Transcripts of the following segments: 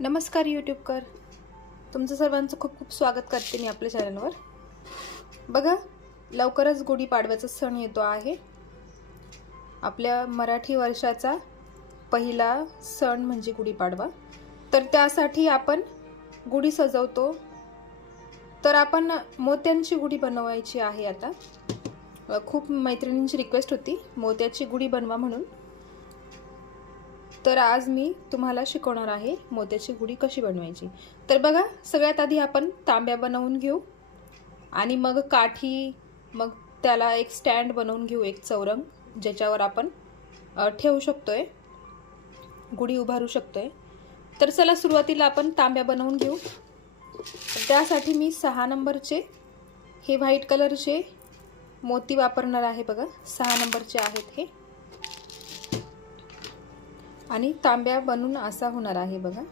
नमस्कार यूट्यूबकर, तुमचं सर्वांचं खूप खूप स्वागत करते मी आपल्या चॅनलवर। बघा, लवकरच गुढीपाडव्याचा सण येतो आहे। आपल्या मराठी वर्षाचा पहिला सण म्हणजे गुढीपाडवा। तर त्यासाठी आपण गुढी सजवतो। तर आपण मोत्यांची गुढी बनवायची आहे। आता खूप मैत्रिणींची रिक्वेस्ट होती मोत्याची गुढी बनवा म्हणून। तर आज मी तुम्हाला शिकवणार आहे मोत्याची गुढी कशी बनवायची। तर बघा, सगळ्यात आधी आपण तांब्या बनवून घेऊ आणि मग काठी, मग त्याला एक स्टँड बनवून घेऊ, एक चौरंग ज्याच्यावर आपण ठेवू शकतोय, गुढी उभारू शकतोय। तर चला सुरुवातीला आपण तांब्या बनवून घेऊ। त्यासाठी मी 6 नंबरचे हे व्हाईट कलरचे मोती वापरणार आहे। बघा, 6 नंबरचे आहेत हे, आणि तांब्या बनून असा होणार आहे बघा।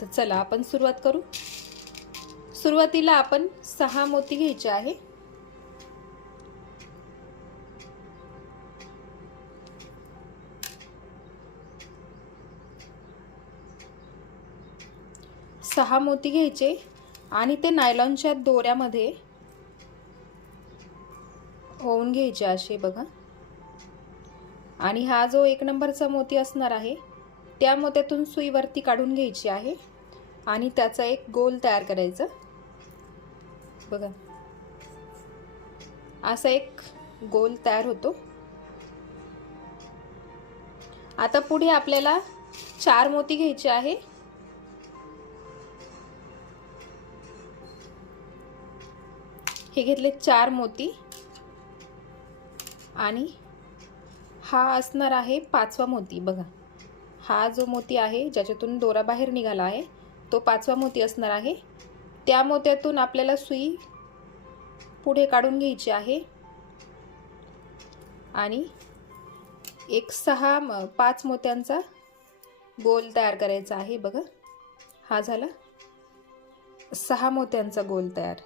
तर चला आपण सुरुवात करू। सुरुवातीला आपण 6 मोती घ्यायचे आहे। सहा मोती घ्यायचे आणि ते नायलॉनच्या दोऱ्यामध्ये होऊन घ्यायचे असे बघा। आणि हा जो 1 नंबरचा मोती असणार आहे त्या मोत्यातून सुई वरती काढून घ्यायची आहे आणि त्याचा एक गोल तयार करायचा बघा। असा एक गोल तयार होतो। आता पुढे आपल्याला 4 मोती घ्यायचे आहे। हे घेतले 4 मोती आणि हा असणार आहे 5वा मोती बघा। हा जो मोती आहे ज्याच्यातून दोरा बाहेर निघाला आहे तो 5वा मोती असणार आहे। त्या मोत्यातून आपल्याला सुई पुढे काढून घ्यायची आहे आणि एक 5 मोत्यांचा गोल तयार करायचा आहे बघा। हा झाला 6 मोत्यांचा गोल तयार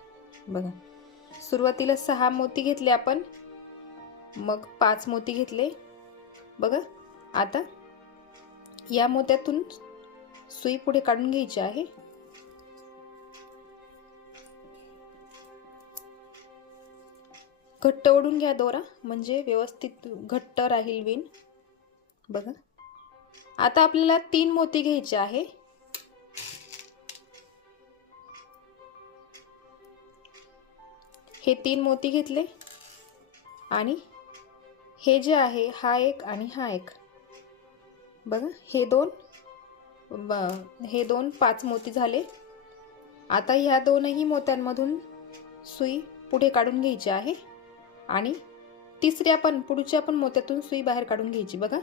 बघा। सुरुवातीला 6 मोती घेतले आपण, मग 5 मोती घेतले बघा। आता या मोत्यातून सुई पुढे काढून घ्यायची आहे। घट्ट ओढून घ्या दोरा, म्हणजे व्यवस्थित घट्ट राहील विण बघा। आता आपल्याला 3 मोती घ्यायचे आहे। हे 3 मोती घेतले आणि हे जे आहे हा एक आणि हा एक बघा। हे दोन 5 मोती झाले। आता ह्या दोनही मोत्यांमधून सुई पुढे काढून घ्यायची आहे आणि पुढच्या पण मोत्यातून सुई बाहेर काढून घ्यायची बघा।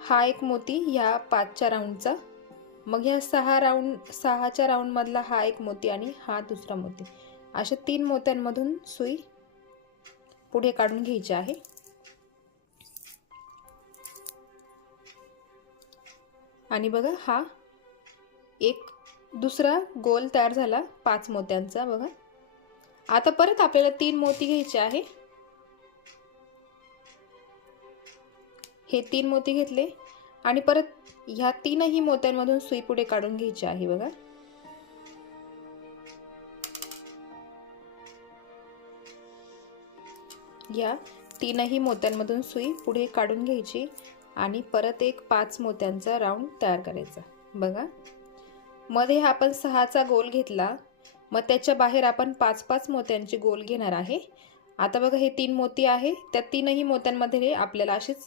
हा एक मोती ह्या 5च्या राऊंडचा, मग ह्या 6च्या राऊंड मधला हा एक मोती आणि हा दुसरा मोती, अशा 3 मोत्यांमधून सुई पुढे काढून घ्यायची आहे। आणि बघा, हा एक दुसरा गोल तयार झाला 5 मोत्यांचा बघा। आता परत आपल्याला 3 मोती घ्यायचे आहे। हे 3 मोती घेतले आणि परत ह्या 3ही मोत्यांमधून सुई पुढे काढून घ्यायची आहे बघा। या 3ही मोत्यांमधून सुई पुढे काढून घ्यायची आणि परत एक 5 मोत्यांचा राऊंड तयार करायचा बघा। मध्ये आपण 6चा गोल घेतला, मग त्याच्या बाहेर आपण 5-5 मोत्यांचे गोल घेणार आहे। आता बघा, हे 3 मोती आहे, त्या 3ही मोत्यांमध्ये आपल्याला असेच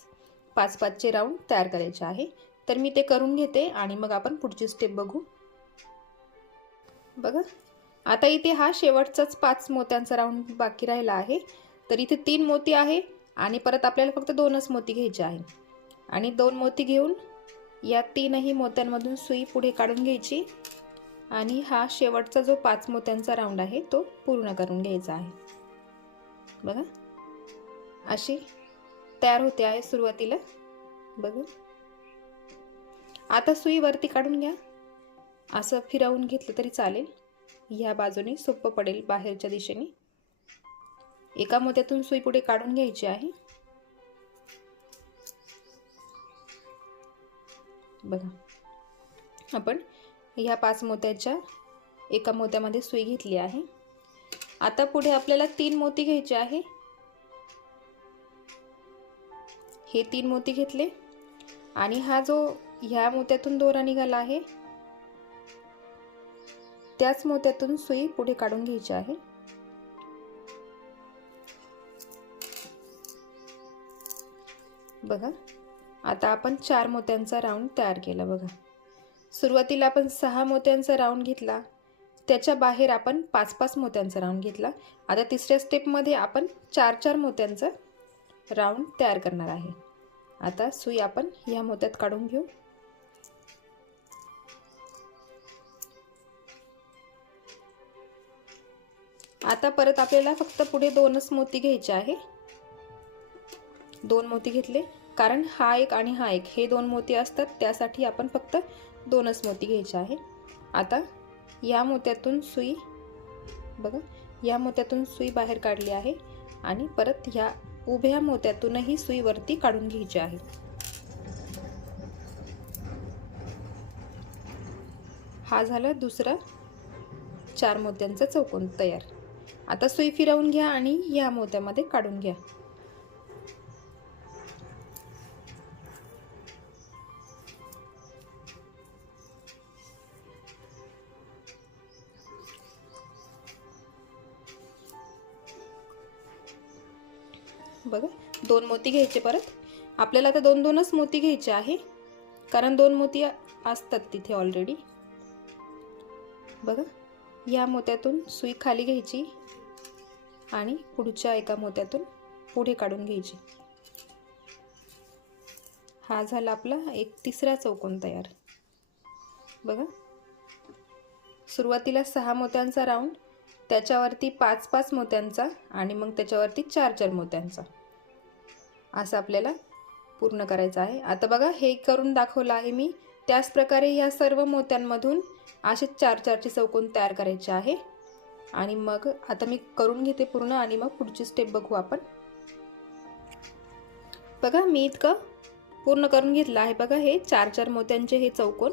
5-5चे राऊंड तयार करायचे आहे। तर मी ते करून घेते आणि मग आपण पुढची स्टेप बघू बघा। आता इथे हा शेवटचाच 5 मोत्यांचा राऊंड बाकी राहिला आहे। तर इथे 3 मोती आहे आणि परत आपल्याला फक्त 2च मोती घ्यायचे आहे आणि 2 मोती घेऊन या 3ही मोत्यांमधून सुई पुढे काढून घ्यायची आणि हा शेवटचा जो 5 मोत्यांचा राऊंड आहे तो पूर्ण करून घ्यायचा आहे बघा। अशी तयार होते आहे सुरुवातीला बघा। आता सुई वरती काढून घ्या, असं फिरवून घेतलं तरी चालेल, ह्या बाजूने सोपं पडेल बाहेरच्या दिशेने। एका मोत्यातून सुई पुढे काढून घ्यायची आहे बघा, आपण ह्या 5 मोत्याच्या एका मोत्यामध्ये सुई घेतली आहे. आता पुढे आपल्याला 3 मोती घ्यायचे आहे. हे 3 मोती घेतले आणि हा जो ह्या मोत्यातून दोरा निघाला आहे त्याच मोत्यातून सुई पुढे काढून घ्यायची आहे. बघा, आता आपण 4 मोत्यांचा राऊंड तयार केला. बघा, सुरुवातीला आपण 6 मोत्यांचा राऊंड घेतला, त्याच्या बाहेर आपण 5-5 मोत्यांचा राऊंड घेतला. आता तिसऱ्या स्टेपमध्ये आपण 4-4 मोत्यांचा राऊंड तयार करणार आहे. आता सुई आपण ह्या मोत्यात काढून घेऊ. आता परत आपल्याला फक्त पुढे 2च मोती घ्यायचे आहे. 2 मोती घेतले, कारण हा एक आणि हा एक हे 2 मोती असतात, त्यासाठी आपण फक्त 2च मोती घ्यायचे आहे. आता या मोत्यातून सुई, बघा, या मोत्यातून सुई बाहेर काढली आहे आणि परत ह्या उभ्या मोत्यातूनही सुई वरती काढून घ्यायची आहे. हा झाला दुसरा 4 मोत्यांचा चौकोन तयार. आता सुई फिरवून घ्या आणि या मोत्यामध्ये काढून घ्या. बघा, 2 मोती घ्यायचे. परत आपल्याला आता 2-2च मोती घ्यायचे आहे, कारण 2 मोती असतात तिथे ऑलरेडी. बघा, या मोत्यातून सुई खाली घ्यायची आणि पुढच्या एका मोत्यातून पुढे काढून घ्यायची. हा झाला आपला एक तिसरा चौकोन तयार. बघा, सुरुवातीला 6 मोत्यांचा राऊंड, त्याच्यावरती 5-5 मोत्यांचा आणि मग त्याच्यावरती 4-4 मोत्यांचा, असं आपल्याला पूर्ण करायचं आहे. आता बघा, हे करून दाखवलं आहे मी. त्याच प्रकारे या सर्व मोत्यांमधून असे 4-4चे चौकोन तयार करायचे आहे. आणि मग आता मी करून घेते पूर्ण आणि मग पुढची स्टेप बघू आपण. बघा, मी इतकं पूर्ण करून घेतलं आहे. बघा, हे 4-4 मोत्यांचे हे चौकोन.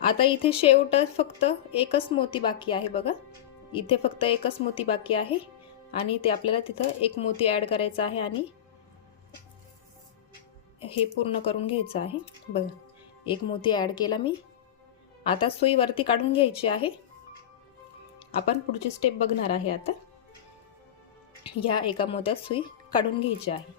आता इथे शेवटात फक्त एकच मोती बाकी आहे. बघा, इथे फक्त एकच मोती बाकी आहे आणि ते आपल्याला तिथं एक मोती ॲड करायचा आहे आणि हे पूर्ण करून घ्यायचं आहे. बघा, एक मोती ॲड केला मी. आता सुई वरती काढून घ्यायची आहे. आपण पुढची स्टेप बघणार आहे. आता ह्या एका मोत्यात सुई काढून घ्यायची आहे.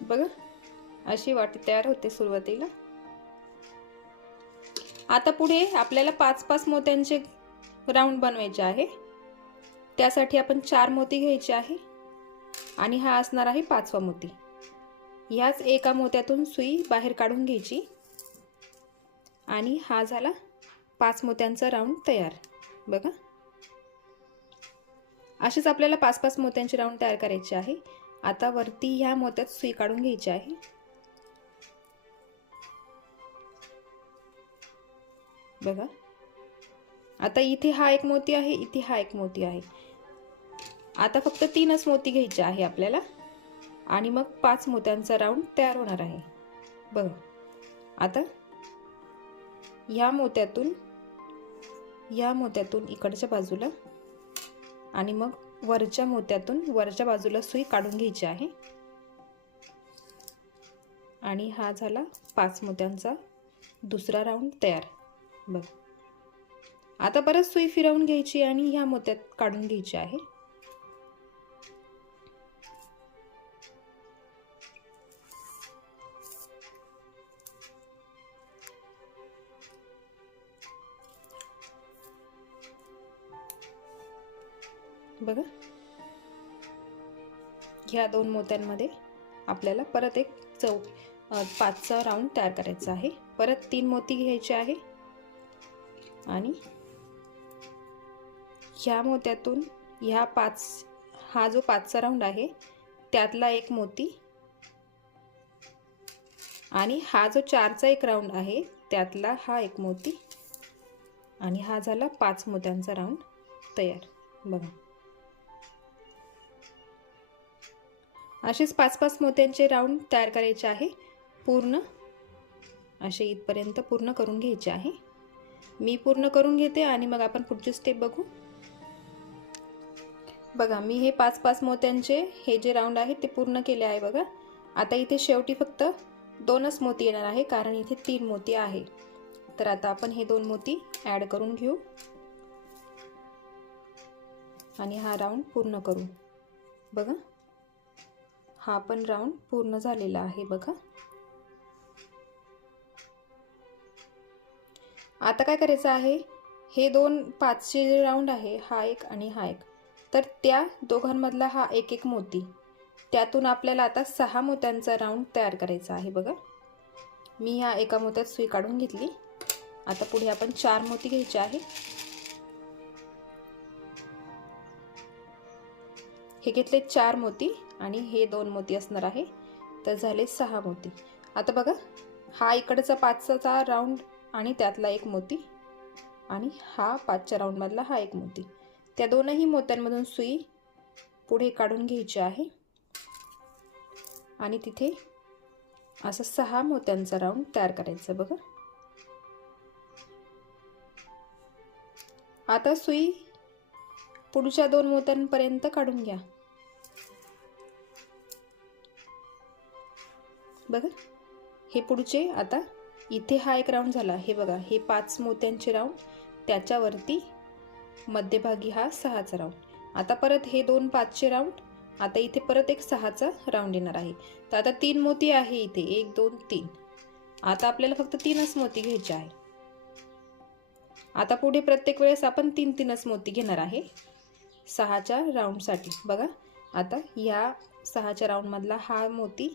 बघा, अशी वाटी तयार होते सुरुवातीला. आता पुढे आपल्याला 5-5 मोत्यांचे राऊंड बनवायचे आहे. त्यासाठी आपण 4 मोती घ्यायचे आहे आणि हा असणार आहे 5वा मोती. ह्याच एका मोत्यातून सुई बाहेर काढून घ्यायची आणि हा झाला 5 मोत्यांचा राऊंड तयार. बघा, असेच आपल्याला 5-5 मोत्यांचे राऊंड तयार करायचे आहे. आता वरती ह्या मोत्यात सुई काढून घ्यायची आहे. बघा, आता इथे हा एक मोती आहे, इथे हा एक मोती आहे. आता फक्त 3च मोती घ्यायचे आहे आपल्याला आणि मग 5 मोत्यांचा राऊंड तयार होणार आहे. बघा, आता या मोत्यातून इकडच्या बाजूला आणि मग वरच्या मोत्यातून वरच्या बाजूला सुई काढून घ्यायची आहे आणि हा झाला 5 मोत्यांचा दुसरा राऊंड तयार. बघ, आता परत सुई फिरवून घ्यायची आणि ह्या मोत्यात काढून घ्यायची आहे. बघा, ह्या 2 मोत्यांमध्ये आपल्याला परत एक 5चा राऊंड तयार करायचा आहे. परत 3 मोती घ्यायचे आहे आणि ह्या मोत्यातून हा जो 5चा राऊंड आहे त्यातला एक मोती आणि हा जो 4चा एक राऊंड आहे त्यातला हा एक मोती आणि हा झाला 5 मोत्यांचा राऊंड तयार. बघा, असेच 5-5 मोत्यांचे राऊंड तयार करायचे आहे. पूर्ण असे इथपर्यंत पूर्ण करून घ्यायचे आहे. मी पूर्ण करून घेते आणि मग आपण पुढची स्टेप बघू. बघा मी हे 5-5 मोत्यांचे हे जे राऊंड आहे ते पूर्ण केले आहे बघा. आता इथे शेवटी फक्त 2च मोती येणार आहे, कारण इथे 3 मोती आहे. तर आता आपण हे 2 मोती ॲड करून घेऊ आणि हा राऊंड पूर्ण करू. बघा हा पण राऊंड पूर्ण झालेला आहे बघा. आता काय करायचं आहे, हे 2 5चे जे राऊंड आहे, हा एक आणि हा एक, तर त्या दोघांमधला हा एक एक मोती, त्यातून आपल्याला आता 6 मोत्यांचा राऊंड तयार करायचा आहे बघा. मी ह्या एका मोत्यात सुई काढून घेतली. आता पुढे आपण 4 मोती घ्यायचे आहे. हे घेतले 4 मोती आणि हे 2 मोती असणार आहे, तर झाले 6 मोती. आता बघा हा इकडचा 5चा राऊंड आणि त्यातला एक मोती आणि हा 5च्या राऊंड मधला हा एक मोती, त्या दोनही मोत्यांमधून सुई पुढे काढून घ्यायची आहे आणि तिथे असं 6 मोत्यांचा राऊंड तयार करायचा बघा. आता सुई पुढच्या 2 मोत्यांपर्यंत काढून घ्या. बघा हे पुढचे, आता इथे हा एक राऊंड झाला, हे बघा हे 5 मोत्यांचे राऊंड, त्याच्यावरती मध्यभागी हा 6चा राऊंड. आता परत हे 2 5चे राऊंड, आता इथे परत एक 6चा राऊंड येणार आहे. तर आता 3 मोती आहे इथे, 1 2 3. आता आपल्याला फक्त 3च मोती घ्यायचे आहे. आता पुढे प्रत्येक वेळेस आपण 3-3च मोती घेणार आहे 6च्या राऊंडसाठी. बघा आता ह्या 6च्या राऊंड मधला हा मोती,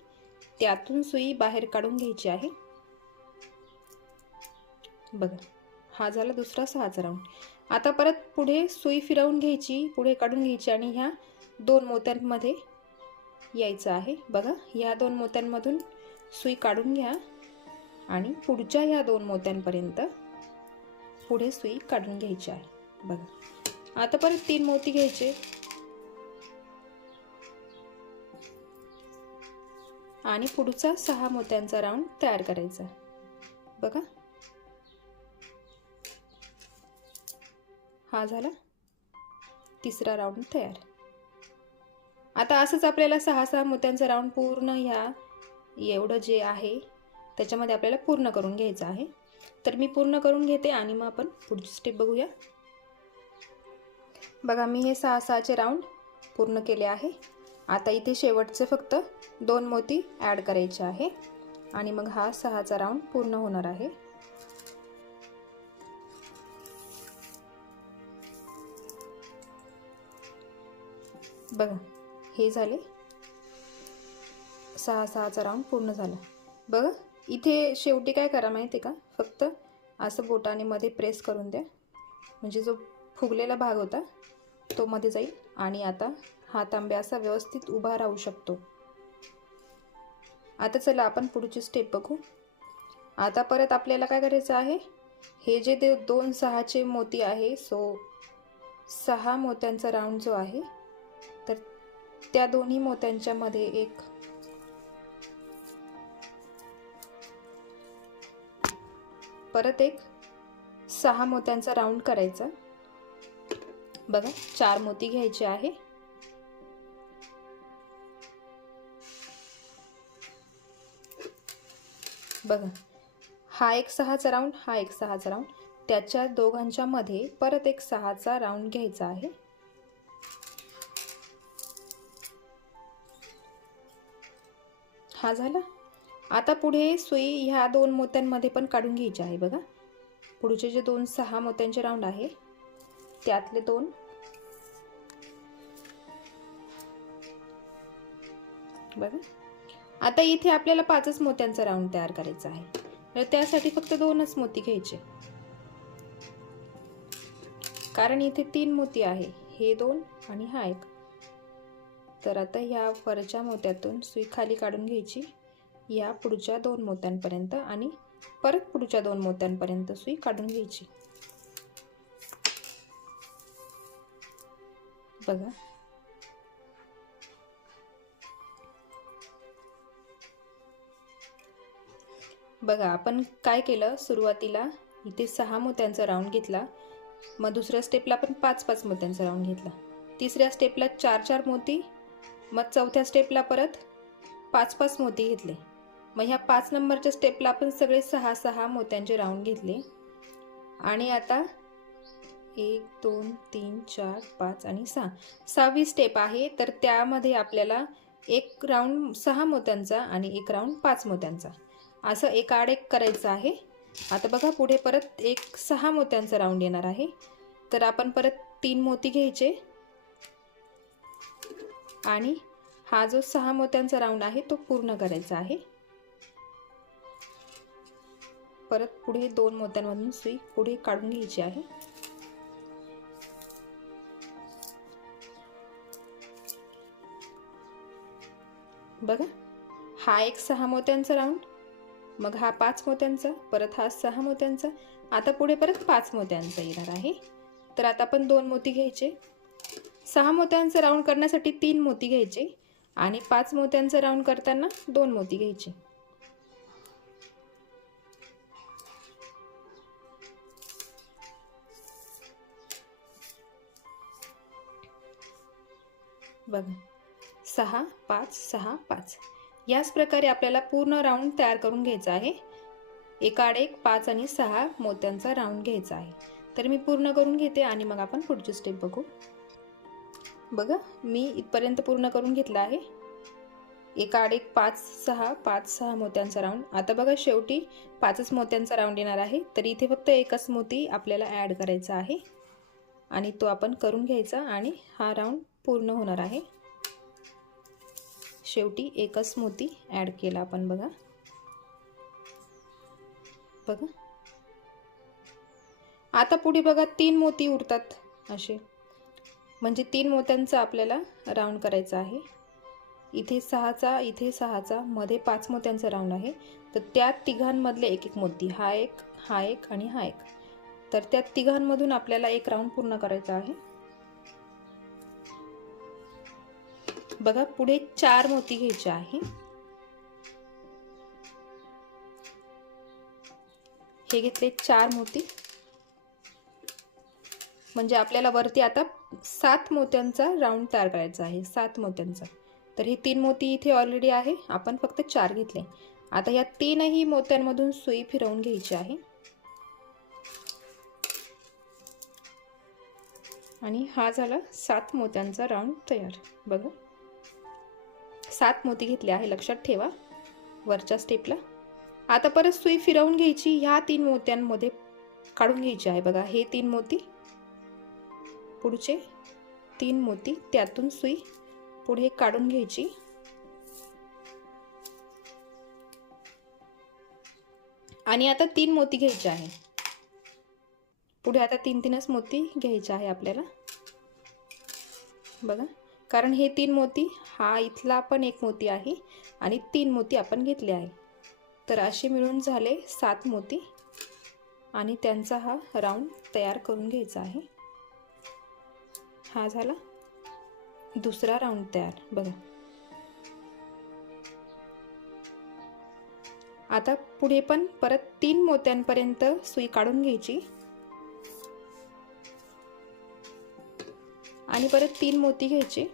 त्यातून सुई बाहेर काढून घ्यायची आहे. बघा हा झाला दुसरा 6चा राऊंड. आता परत पुढे सुई फिरवून घ्यायची, पुढे काढून घ्यायची आणि ह्या 2 मोत्यांमध्ये यायचं आहे. बघा ह्या 2 मोत्यांमधून सुई काढून घ्या आणि पुढच्या ह्या 2 मोत्यांपर्यंत पुढे सुई काढून घ्यायची आहे. बघा आता परत 3 मोती घ्यायचे आणि पुढचा 6 मोत्यांचा राऊंड तयार करायचा. बघा हा झाला तिसरा राऊंड तयार. आता असंच आपल्याला 6-6 मोत्यांचा राऊंड पूर्ण ह्या एवढं जे आहे त्याच्यामध्ये आपल्याला पूर्ण करून घ्यायचं आहे. तर मी पूर्ण करून घेते आणि मग आपण पुढची स्टेप बघूया. बघा मी हे 6-6चे राऊंड पूर्ण केले आहे. आता इथे शेवटचे फक्त 2 मोती ॲड करायचे आहे आणि मग हा 6चा राऊंड पूर्ण होणार आहे. बघा हे झाले 6-6चा राऊंड पूर्ण झाला. बघा इथे शेवटी काय करा माहिती आहे का, फक्त असं बोटाने मध्ये प्रेस करून द्या, म्हणजे जो फुगलेला भाग होता तो मध्ये जाईल आणि आता हा तांब्या असा व्यवस्थित उभा राहू शकतो. आता चला आपण पुढची स्टेप बघू. आता परत आपल्याला काय करायचं आहे, हे जे 2 6चे मोती आहे, सो 6 मोत्यांचा राऊंड जो आहे, तर त्या दोन्ही मोत्यांच्या मध्ये एक परत एक 6 मोत्यांचा राऊंड करायचा. बघा 4 मोती घ्यायचे आहे. बघा हा एक 6चा राऊंड, हा एक 6चा राऊंड, त्याच्या दोघांच्या मध्ये परत एक 6चा राऊंड घ्यायचा आहे. हा झाला. आता पुढे सुई ह्या 2 मोत्यांमध्ये पण काढून घ्यायची आहे. बघा पुढचे जे 2 6 मोत्यांचे राऊंड आहे त्यातले 2 बघा. आता इथे आपल्याला 5च मोत्यांचा राऊंड तयार करायचा आहे, तर त्यासाठी फक्त 2च मोती घ्यायचे, कारण इथे 3 मोती आहे, हे 2 आणि हा एक. तर आता ह्या वरच्या मोत्यातून सुई खाली काढून घ्यायची, या पुढच्या 2 मोत्यांपर्यंत आणि परत पुढच्या 2 मोत्यांपर्यंत सुई काढून घ्यायची. बघा बघा आपण काय केलं, सुरुवातीला इथे 6 मोत्यांचा राऊंड घेतला, मग दुसऱ्या स्टेपला आपण 5-5 मोत्यांचा राऊंड घेतला, तिसऱ्या स्टेपला 4-4 मोती, मग चौथ्या स्टेपला परत 5-5 मोती घेतले, मग ह्या 5 नंबरच्या स्टेपला आपण सगळे 6-6 मोत्यांचे राऊंड घेतले. आणि आता 1 2 3 4 5 आणि 6, 6वी स्टेप आहे, तर त्यामध्ये आपल्याला एक राऊंड 6 मोत्यांचा आणि एक राऊंड 5 मोत्यांचा असं एकाआड एक करायचं आहे. आता बघा पुढे परत एक 6 मोत्यांचा राऊंड येणार आहे, तर आपण परत 3 मोती घ्यायचे आणि हा जो 6 मोत्यांचा राऊंड आहे तो पूर्ण करायचा आहे. परत पुढे 2 मोत्यांमधून सुई पुढे काढून घ्यायची आहे. बघा हा एक 6 मोत्यांचा राऊंड, मग हा 5 मोत्यांचा, परत हा 6 मोत्यांचा, आता पुढे परत 5 मोत्यांचा येणार आहे. तर आता आपण 2 मोती घ्यायचे, 6 मोत्यांचा राऊंड करण्यासाठी 3 मोती घ्यायचे आणि 5 मोत्यांचा राऊंड करताना 2 मोती घ्यायचे. बघा 6 5 6 5, याच प्रकारे आपल्याला पूर्ण राऊंड तयार करून घ्यायचा आहे. एकाआड एक 5 आणि 6 मोत्यांचा राऊंड घ्यायचा आहे. तर मी पूर्ण करून घेते आणि मग आपण पुढची स्टेप बघू. बघा मी इथपर्यंत पूर्ण करून घेतला आहे. एकाआड एक 5-6 मोत्यांचा राऊंड. आता बघा शेवटी 5च मोत्यांचा राऊंड येणार आहे, तर इथे फक्त एकच मोती आपल्याला ॲड करायचा आहे आणि तो आपण करून घ्यायचा आणि हा राऊंड पूर्ण होणार आहे. शेवटी एकच मोती ॲड केला आपण. बघा बघा आता पुढे बघा 3 मोती उरतात असे, म्हणजे 3 मोत्यांचा आपल्याला राऊंड करायचा आहे. इथे 6चा, इथे 6चा, मध्ये 5 मोत्यांचा राऊंड आहे, तर त्या तिघांमधले एक एक मोती, हा एक, हा एक आणि हा एक, तर त्या तिघांमधून आपल्याला एक राऊंड पूर्ण करायचा आहे. बघा पुढे 4 मोती घ्यायचे आहे. हे घेतले 4 मोती, म्हणजे आपल्याला वरती आता 7 मोत्यांचा राऊंड तयार करायचा आहे, 7 मोत्यांचा. तर हे 3 मोती इथे ऑलरेडी आहे, आपण फक्त 4 घेतले. आता या 3ही मोत्यांमधून सुई फिरवून घ्यायची आहे आणि हा झाला 7 मोत्यांचा राऊंड तयार. बघा 7 मोती घेतले आहे, लक्षात ठेवा वरच्या स्टेपला. आता परत सुई फिरवून घ्यायची, ह्या 3 मोत्यांमध्ये काढून घ्यायची आहे. बघा हे 3 मोती, पुढचे 3 मोती, त्यातून सुई पुढे काढून घ्यायची आणि आता 3 मोती घ्यायचे आहे. पुढे आता 3-3च मोती घ्यायचे आहे आपल्याला. बघा कारण हे 3 मोती, हा इथला पण एक मोती आहे आणि 3 मोती आपण घेतले आहे, तर असे मिळून झाले 7 मोती आणि त्यांचा हा राऊंड तयार करून घ्यायचा आहे. हा झाला दुसरा राऊंड तयार. बघा आता पुढे पण परत 3 मोत्यांपर्यंत सुई काढून घ्यायची आणि परत 3 मोती घ्यायचे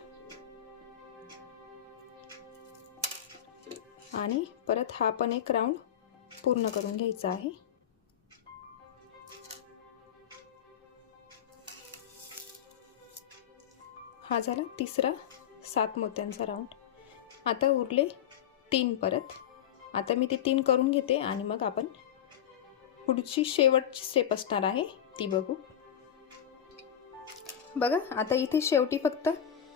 आणि परत हा पण एक राऊंड पूर्ण करून घ्यायचा आहे. हा झाला तिसरा 7 मोत्यांचा राऊंड. आता उरले 3 परत. आता मी ते 3 करून घेते आणि मग आपण पुढची शेवटची स्टेप असणार आहे ती बघू. बघा आता इथे शेवटी फक्त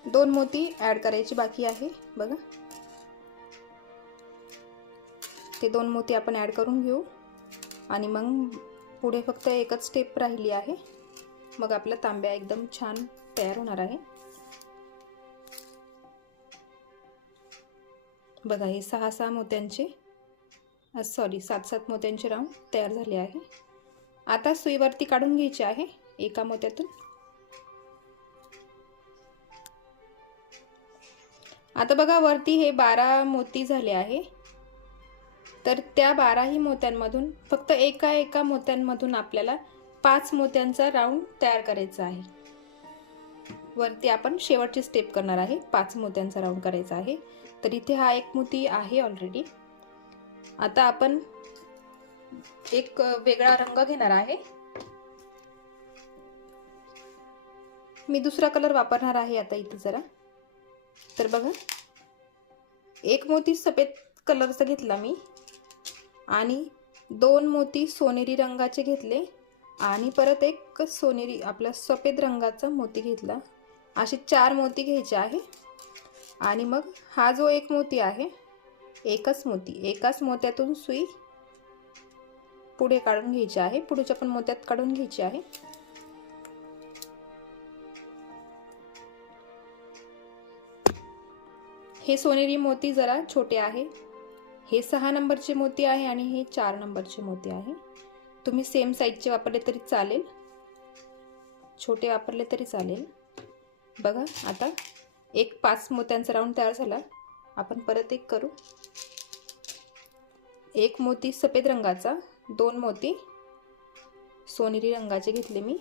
2 मोती ॲड करायची बाकी आहे. बघा ते 2 मोती आपण ॲड करून घेऊ आणि मग पुढे फक्त एकच स्टेप राहिली आहे, मग आपला तांब्या एकदम छान तयार होणार आहे. बघा हे 6-6 मोत्यांचे, सॉरी 7-7 मोत्यांचे राऊंड तयार झाले आहे. आता सुईवरती काढून घ्यायचे आहे एका मोत्यातून. आता बघा वरती हे 12 मोती झाले आहे. तर त्या 12ही मोत्यांमधून फक्त एका मोत्यांमधून आपल्याला 5 मोत्यांचा राऊंड तयार करायचा आहे. वरती आपण शेवटची स्टेप करणार आहे, 5 मोत्यांचा राऊंड करायचा आहे. तर इथे हा एक मोती आहे ऑलरेडी. आता आपण एक वेगळा रंग घेणार आहे. मी दुसरा कलर वापरणार आहे आता इथे जरा. तर बघा, एक मोती सफेद कलरचा घेतला मी आणि 2 मोती सोनेरी रंगाचे घेतले आणि परत एक सोनेरी आपला सफेद रंगाचा मोती घेतला. असे 4 मोती घ्यायचे आहे. आणि मग हा जो एक मोती आहे, एकाच मोत्यातून सुई पुढे काढून घ्यायची आहे, पुढच्या पण मोत्यात काढून घ्यायची आहे. हे सोनेरी मोती जरा छोटे आहे. हे 6 नंबरचे मोती आहे आणि हे 4 नंबरचे मोती आहे. तुम्ही सेम साईजचे वापरले तरी चालेल, छोटे वापरले तरी चालेल. बघा, आता एक 5 मोत्यांचा राऊंड तयार झाला. आपण परत एक करू. एक मोती सफेद रंगाचा, 2 मोती सोनेरी रंगाचे घेतले मी.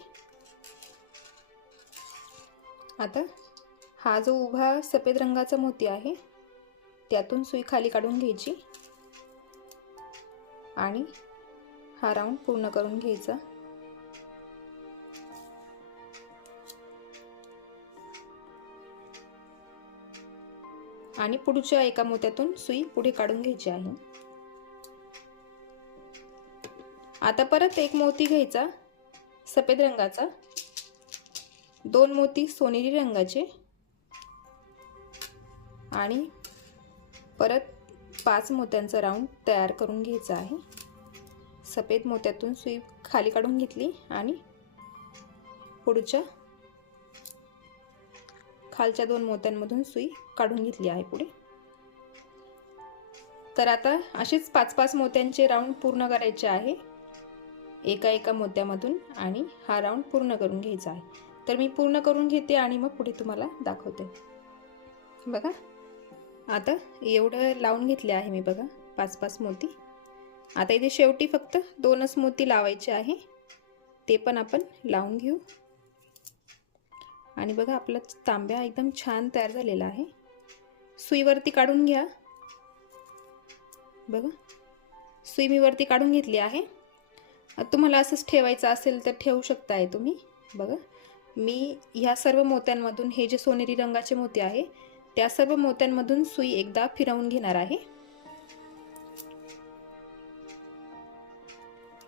आता हा जो उभा सफेद रंगाचा मोती आहे त्यातून सुई खाली काढून घ्यायची आणि हा राऊंड पूर्ण करून घ्यायचा. आणि पुढच्या एका मोत्यातून सुई पुढे काढून घ्यायची आहे. आता परत एक मोती घ्यायचा सफेद रंगाचा, 2 मोती सोनेरी रंगाचे आणि परत 5 मोत्यांचा राऊंड तयार करून घ्यायचा आहे. सफेद मोत्यातून सुई खाली काढून घेतली आणि पुढच्या खालच्या 2 मोत्यांमधून सुई काढून घेतली आहे पुढे. तर आता असेच 5-5 मोत्यांचे राऊंड पूर्ण करायचे आहे एका मोत्यामधून आणि हा राऊंड पूर्ण करून घ्यायचा आहे. तर मी पूर्ण करून घेते आणि मग पुढे तुम्हाला दाखवते. बघा, आता एवढं लावून घेतले आहे मी. बघा, 5-5 मोती. आता इथे शेवटी फक्त 2च मोती लावायचे आहे, ते पण आपण लावून घेऊ. आणि बघा, आपला तांब्या एकदम छान तयार झालेला आहे. सुईवरती काढून घ्या. बघा, सुई मी वरती काढून घेतली आहे. तुम्हाला असंच ठेवायचं असेल तर ठेवू शकताय तुम्ही. बघा, मी ह्या सर्व मोत्यांमधून हे जे सोनेरी रंगाचे मोती आहे त्या सर्व मोत्यांमधून सुई एकदा फिरवून घेणार आहे.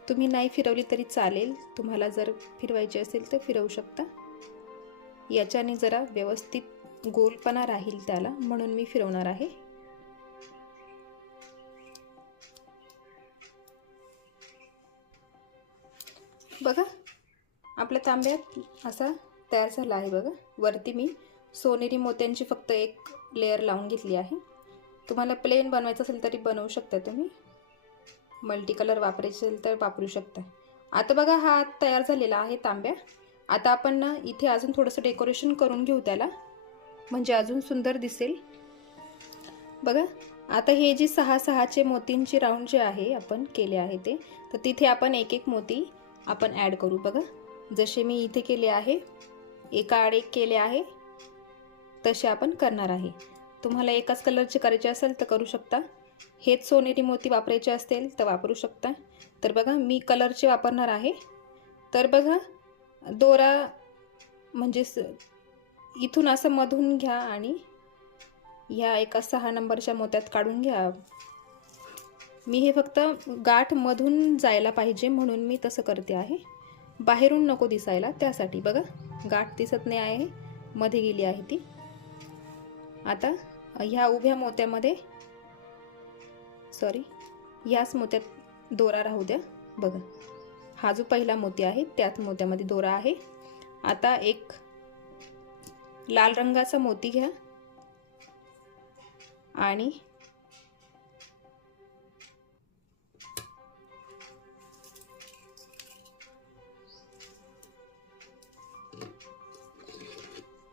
तुम्ही नाही फिरवली तरी चालेल, तुम्हाला जर फिरवायची असेल तर फिरवू शकता. याच्याने जरा व्यवस्थित गोलपणा राहील त्याला, म्हणून मी फिरवणार आहे. बघा, आपल्या तांब्यात असा तयार झाला आहे. बघा, वरती मी सोनेरी मोत्यांची फक्त एक लेअर लावून घेतली आहे. तुम्हाला प्लेन बनवायचं असेल तरी बनवू शकता तुम्ही. मल्टी कलर वापरायचे असेल तर वापरू शकता. आता बघा, हा तयार झालेला आहे तांब्या. आता आपण ना इथे अजून थोडंसं डेकोरेशन करून घेऊ त्याला, म्हणजे अजून सुंदर दिसेल. बघा, आता हे जे 6-6चे मोतींचे राऊंड जे आहे आपण केले आहे ते, तर तिथे आपण एक मोती आपण ॲड करू. बघा, जसे मी इथे केले आहे, एका आड एक केले आहे तसे आपण करणार आहे. तुम्हाला एकाच कलरचे करायचे असेल तर करू शकता. हेच सोनेरी मोती वापरायचे असतील तर वापरू शकता. तर बघा, मी कलरचे वापरणार आहे. तर बघा, दोरा म्हणजे इथून असं मधून घ्या आणि ह्या एका 6 नंबरच्या मोत्यात काढून घ्या. मी हे फक्त गाठ मधून जायला पाहिजे म्हणून मी तसं करते आहे, बाहेरून नको दिसायला त्यासाठी. बघा, गाठ दिसत नाही आहे, मध्ये गेली आहे ती. आता ह्या उभ्या मोत्यामध्ये ह्याच मोत्यात दोरा राहू द्या. बघा, हा जो पहिला मोती आहे त्याच मोत्यामध्ये दोरा आहे. आता एक लाल रंगाचा मोती घ्या आणि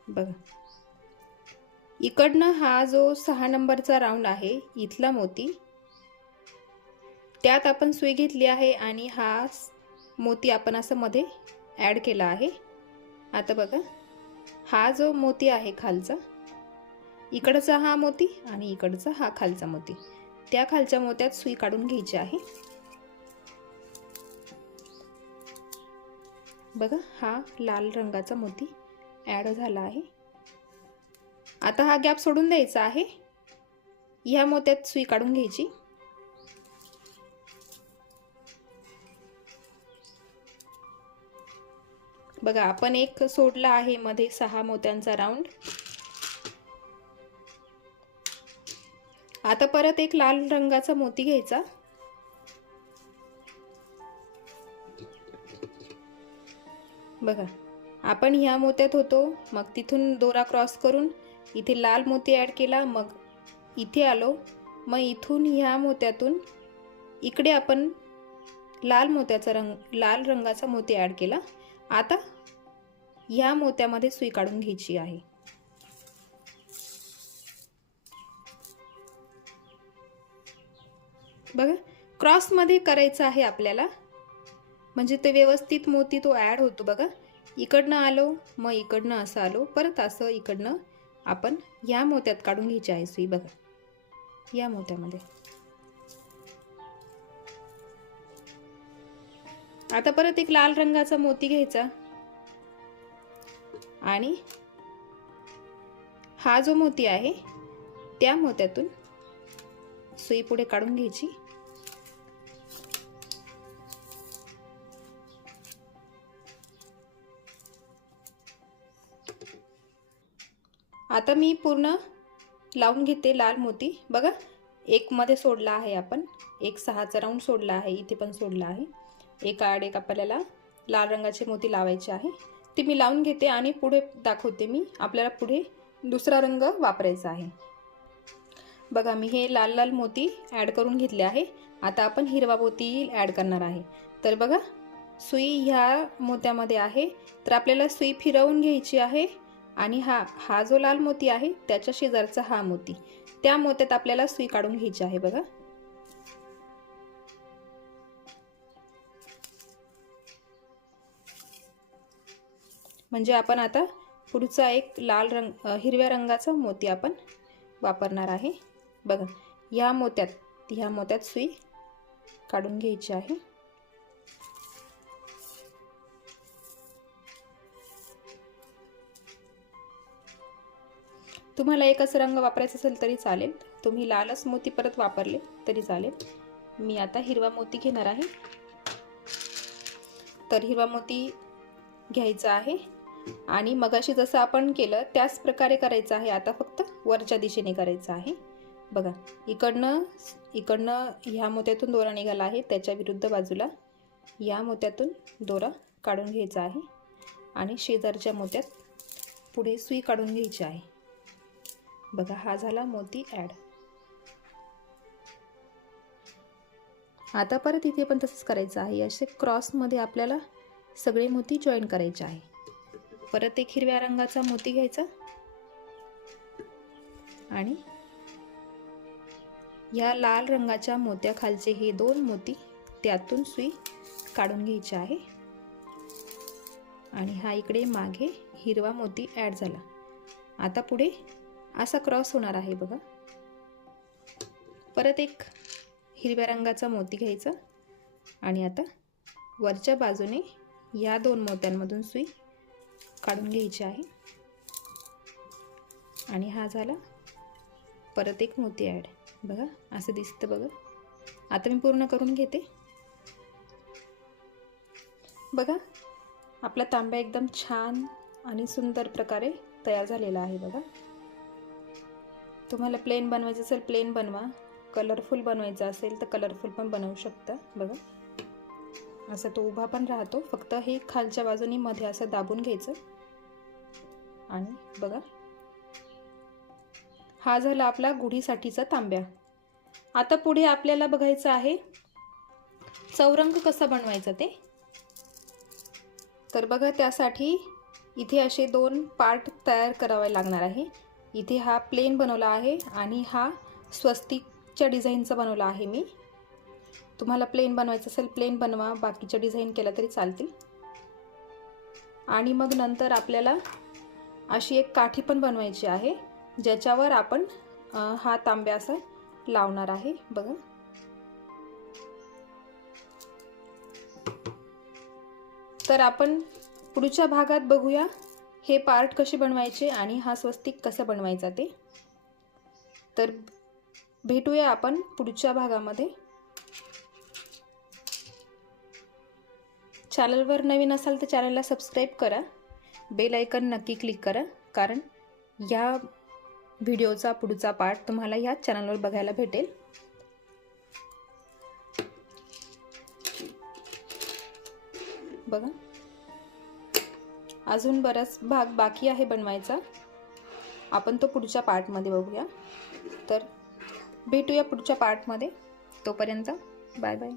बघा, इकडनं हा जो 6 नंबरचा राऊंड आहे इथला मोती त्यात आपण सुई घेतली आहे आणि हा मोती आपण असं मध्ये ॲड केला आहे. आता बघा, हा जो मोती आहे खालचा, इकडचा हा मोती आणि इकडचा हा खालचा मोती, त्या खालच्या मोत्यात सुई काढून घ्यायची आहे. बघा, हा लाल रंगाचा मोती ॲड झाला आहे. आता हा गॅप सोडून द्यायचा आहे. ह्या मोत्यात सुई काढून घ्यायची. बघा, आपण एक सोडला आहे मध्ये 6 मोत्यांचा राऊंड. आता परत एक लाल रंगाचा मोती घ्यायचा. बघा, आपण ह्या मोत्यात होतो, मग तिथून दोरा क्रॉस करून इथे लाल मोती ॲड केला, मग इथे आलो, मग इथून ह्या मोत्यातून इकडे आपण लाल रंगाचा मोती ॲड केला. आता ह्या मोत्यामध्ये सुई काढून घ्यायची आहे. बघा, क्रॉसमध्ये करायचं आहे आपल्याला, म्हणजे ते व्यवस्थित मोती तो ॲड होतो. बघा, इकडनं आलो, मग इकडनं असं आलो, परत असं इकडनं आपण या मोत्यात काढून घ्यायची आहे सुई. बघा, या मोत्यामध्ये. आता परत एक लाल रंगाचा मोती घ्यायचा आणि हा जो मोती आहे त्या मोत्यातून सुई पुढे काढून घ्यायची. आता मी पूर्ण लावून घेते लाल मोती. बघा, एक मध्ये सोडला आहे आपण, एक 6चा राऊंड सोडला आहे, इथे पण सोडला आहे. एका आड एक आपल्याला लाल रंगाचे मोती लावायचे आहे. ते मी लावून घेते आणि पुढे दाखवते मी. आपल्याला पुढे दुसरा रंग वापरायचा आहे. बघा, मी हे लाल लाल मोती ॲड करून घेतले आहे. आता आपण हिरवा मोती ॲड करणार आहे. तर बघा, सुई ह्या मोत्यामध्ये आहे, तर आपल्याला सुई फिरवून घ्यायची आहे आणि हा जो लाल मोती आहे त्याच्या शेजारचा हा मोती, त्या मोत्यात आपल्याला सुई काढून घ्यायची आहे. बघा, म्हणजे आपण आता पुढचा एक हिरव्या रंगाचा मोती आपण वापरणार आहे. बघा, ह्या मोत्यात सुई काढून घ्यायची आहे. तुम्हाला एकच रंग वापरायचा असेल तरी चालेल, तुम्ही लालच मोती परत वापरले तरी चालेल. मी आता हिरवा मोती घेणार आहे. तर हिरवा मोती घ्यायचा आहे आणि मगाशी जसं आपण केलं त्याच प्रकारे करायचं आहे. आता फक्त वरच्या दिशेने करायचं आहे. बघा, इकडनं ह्या मोत्यातून दोरा निघाला आहे, त्याच्या विरुद्ध बाजूला या मोत्यातून दोरा काढून घ्यायचा आहे आणि शेजारच्या मोत्यात पुढे सुई काढून घ्यायची आहे. बघा, हा झाला मोती ॲड. आता परत इथे पण तसंच करायचं आहे. असे क्रॉसमध्ये आपल्याला सगळे मोती जॉईन करायचे आहे. परत एक हिरव्या रंगाचा मोती घ्यायचा आणि या लाल रंगाच्या मोत्याखालचे हे 2 मोती त्यातून सुई काढून घ्यायची आहे आणि हा इकडे मागे हिरवा मोती ॲड झाला. आता पुढे असा क्रॉस होणार आहे. बघा, परत एक हिरव्या रंगाचा मोती घ्यायचा आणि आता वरच्या बाजूने या 2 मोत्यांमधून सुई काढून घ्यायची आहे आणि हा झाला परत एक मोती ॲड. बघा, असं दिसतं. बघा, आता मी पूर्ण करून घेते. बघा, आपला तांब्या एकदम छान आणि सुंदर प्रकारे तयार झालेला आहे. बघा, तुम्हाला प्लेन बनवायचं असेल प्लेन बनवा, कलरफुल बनवायचा असेल तर कलरफुल पण बनवू शकता. बघा, असं तो उभा पण राहतो, फक्त हे खालच्या बाजूनी मध्ये असं दाबून घ्यायचं आणि बघा, हा झाला आपला गुढीसाठीचा तांब्या. आता पुढे आपल्याला बघायचं आहे चौरंग कसा बनवायचा ते. तर बघा, त्यासाठी इथे असे 2 पार्ट तयार करावे लागणार आहे. इथे हा प्लेन बनवला आहे आणि हा स्वस्तिकच्या डिझाईनचा बनवला आहे मी. तुम्हाला प्लेन बनवायचं असेल प्लेन बनवा, बाकीच्या डिझाईन केल्या तरी चालतील. आणि मग नंतर आपल्याला अशी एक काठी पण बनवायची आहे, ज्याच्यावर आपण हा तांब्या असा लावणार आहे. बघा, तर आपण पुढच्या भागात बघूया हे पार्ट कसे बनवायचे आणि हा स्वस्तिक कसा बनवायचा ते. तर भेटूया आपण पुढच्या भागामध्ये. चॅनलवर नवीन असाल तर चॅनलला सबस्क्राईब करा, बेल आयकन नक्की क्लिक करा, कारण या व्हिडिओचा पुढचा पार्ट तुम्हाला ह्याच चॅनलवर बघायला भेटेल. बघा, अजून बराच भाग बाकी आहे बनवायचा, आपण तो पुढच्या पार्टमध्ये बघूया. तर भेटूया पुढच्या पार्टमध्ये. तोपर्यंत बाय बाय.